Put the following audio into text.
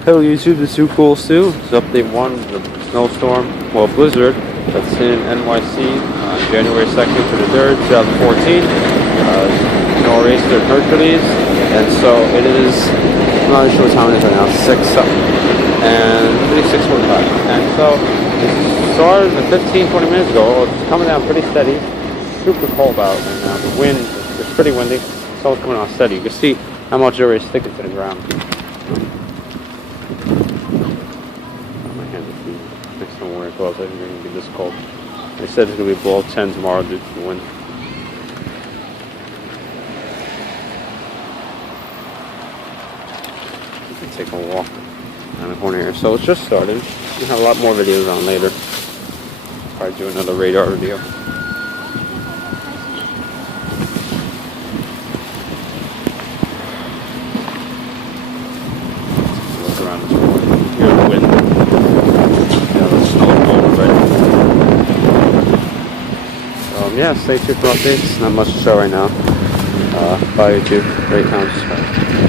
Hello YouTube, this is Too Cool Stu. This is update 1 of the snowstorm, well blizzard, that's in NYC January 2nd to the 3rd, 2014. Nor'easter Hercules, and so it is, I'm not sure what time it is right now, 6 something, and maybe 6:45. And so it started 15-20 minutes ago. It's coming down pretty steady, super cold out right now. The wind, it's pretty windy, it's all coming on steady. You can see how much is already sticking to the ground. My hands are freezing. Next time I'm wearing gloves, I think it's going to be this cold. They said it's going to be below 10 tomorrow due to the wind. You can take a walk around the corner here. So it's just started. We'll have a lot more videos on later. Probably do another radar video. Look around this corner. Hear the wind. Yeah, the snow is blowing already. Yeah, stay tuned for updates. Not much to show right now. Bye YouTube. Great times.